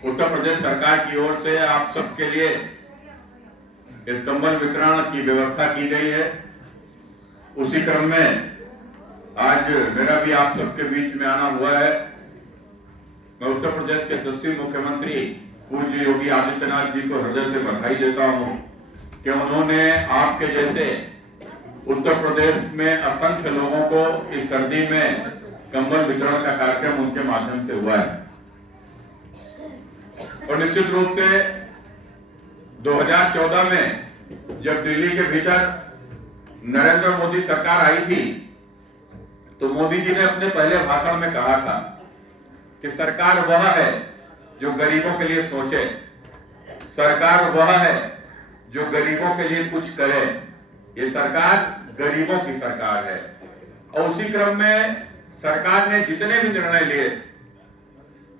उत्तर प्रदेश सरकार की ओर से आप सबके लिए इस कंबल वितरण की व्यवस्था की गई है। उसी क्रम में आज मेरा भी आप सबके बीच में आना हुआ है। मैं उत्तर प्रदेश के यशस्वी मुख्यमंत्री पूज्य योगी आदित्यनाथ जी को हृदय से बधाई देता हूं कि उन्होंने आपके जैसे उत्तर प्रदेश में असंख्य लोगों को इस सर्दी में कंबल वितरण का कार्यक्रम उनके माध्यम से हुआ है। और निश्चित रूप से 2014 में जब दिल्ली के भीतर नरेंद्र मोदी सरकार आई थी तो मोदी जी ने अपने पहले भाषण में कहा था कि सरकार वह है जो गरीबों के लिए सोचे, सरकार वह है जो गरीबों के लिए कुछ करे। ये सरकार गरीबों की सरकार है। और उसी क्रम में सरकार ने जितने भी निर्णय लिए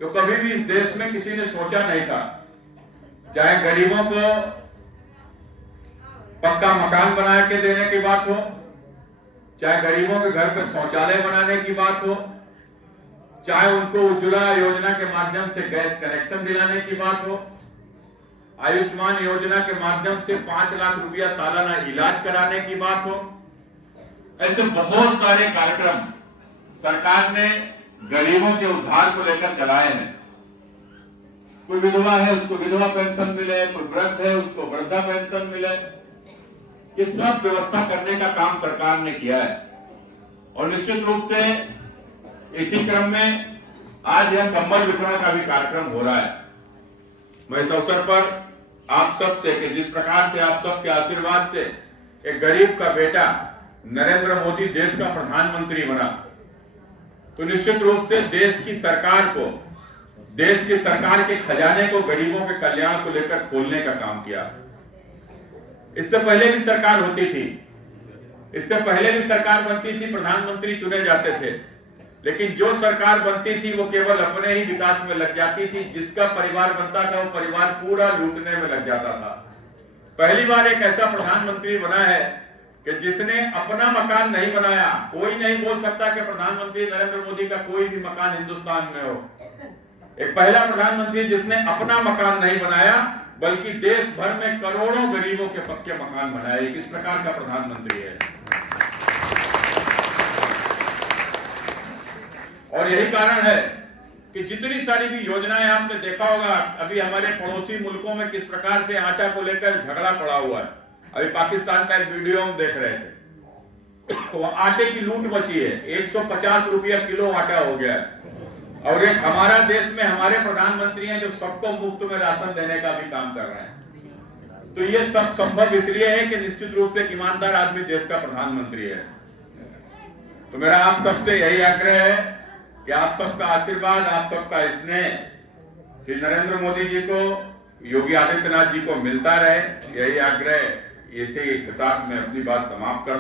तो कभी भी इस देश में किसी ने सोचा नहीं था, चाहे गरीबों को पक्का मकान बना के देने की बात हो, चाहे गरीबों के घर पर शौचालय बनाने की बात हो, चाहे उनको उज्ज्वला योजना के माध्यम से गैस कनेक्शन दिलाने की बात हो, आयुष्मान योजना के माध्यम से 5 लाख रुपया सालाना इलाज कराने की बात हो। ऐसे बहुत सारे कार्यक्रम सरकार ने गरीबों के उद्धार को लेकर चलाए हैं। कोई विधवा है उसको विधवा पेंशन मिले, कोई वृद्ध है उसको वृद्धा पेंशन मिले। ये सब व्यवस्था करने का काम सरकार ने किया है। और निश्चित रूप से इसी क्रम में आज यह कंबल वितरण का भी कार्यक्रम हो रहा है। मैं इस अवसर पर आप सब से कि जिस प्रकार से आप सबके आशीर्वाद से एक गरीब का बेटा नरेंद्र मोदी देश का प्रधानमंत्री बना, तो निश्चित रूप से देश की सरकार को, देश की सरकार के खजाने को गरीबों के कल्याण को लेकर खोलने का काम किया। इससे पहले भी सरकार होती थी, इससे पहले भी सरकार बनती थी, प्रधानमंत्री चुने जाते थे, लेकिन जो सरकार बनती थी वो केवल अपने ही विकास में लग जाती थी। जिसका परिवार बनता था वो परिवार पूरा लूटने में लग जाता था। पहली बार एक ऐसा प्रधानमंत्री बना है कि जिसने अपना मकान नहीं बनाया। कोई नहीं बोल सकता कि प्रधानमंत्री नरेंद्र मोदी का कोई भी मकान हिंदुस्तान में हो। एक पहला प्रधानमंत्री जिसने अपना मकान नहीं बनाया बल्कि देश भर में करोड़ों गरीबों के पक्के मकान बनाए। किस प्रकार का प्रधानमंत्री है। और यही कारण है कि जितनी सारी भी योजनाएं आपने देखा होगा, अभी हमारे पड़ोसी मुल्कों में किस प्रकार से आटा को लेकर झगड़ा पड़ा हुआ है। अभी पाकिस्तान का एक वीडियो हम देख रहे थे, तो आटे की लूट मची है। 150 रुपया किलो आटा हो गया है। और एक हमारा देश में हमारे प्रधानमंत्री हैं जो सबको मुफ्त में राशन देने का भी काम कर रहे हैं। तो ये सब संभव इसलिए है कि निश्चित रूप से एक ईमानदार आदमी देश का प्रधानमंत्री है। तो मेरा आप सबसे यही आग्रह है कि आप सबका आशीर्वाद, आप सबका स्नेह श्री नरेंद्र मोदी जी को, योगी आदित्यनाथ जी को मिलता रहे। यही आग्रह, इसी के साथ मैं अपनी बात समाप्त करता हूं।